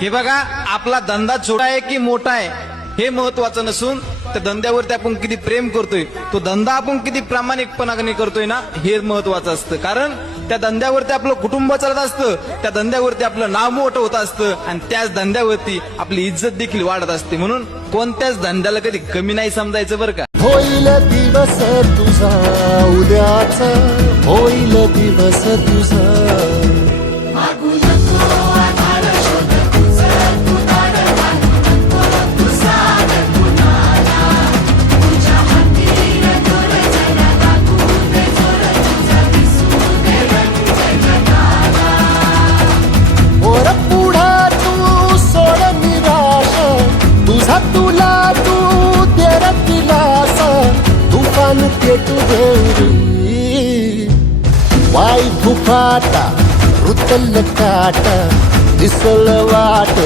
हे बघा, आपला धंदा छोटा आहे की मोठा आहे हे महत्वाचं नसून त्या धंद्यावरती आपण किती प्रेम करतोय, तो धंदा आपण किती प्रामाणिकपणाने करतोय ना, हे महत्वाचं असतं. कारण त्या धंद्यावरती आपलं कुटुंब चालत असतं, त्या धंद्यावरती आपलं नाव मोठं होत असतं आणि त्याच धंद्यावरती आपली इज्जत देखील वाढत असते. म्हणून कोणत्याच धंद्याला कधी कमी नाही समजायचं बरं का. होईल दिवस तुझा उद्याचा, होईल दिवस तुझा. वर पुढा तू सोड निराश, तुझा तुला तू तेर दिलास, तुफान पेटू देऊरी वाई फुफाटा रुतल काटा दिसल वाट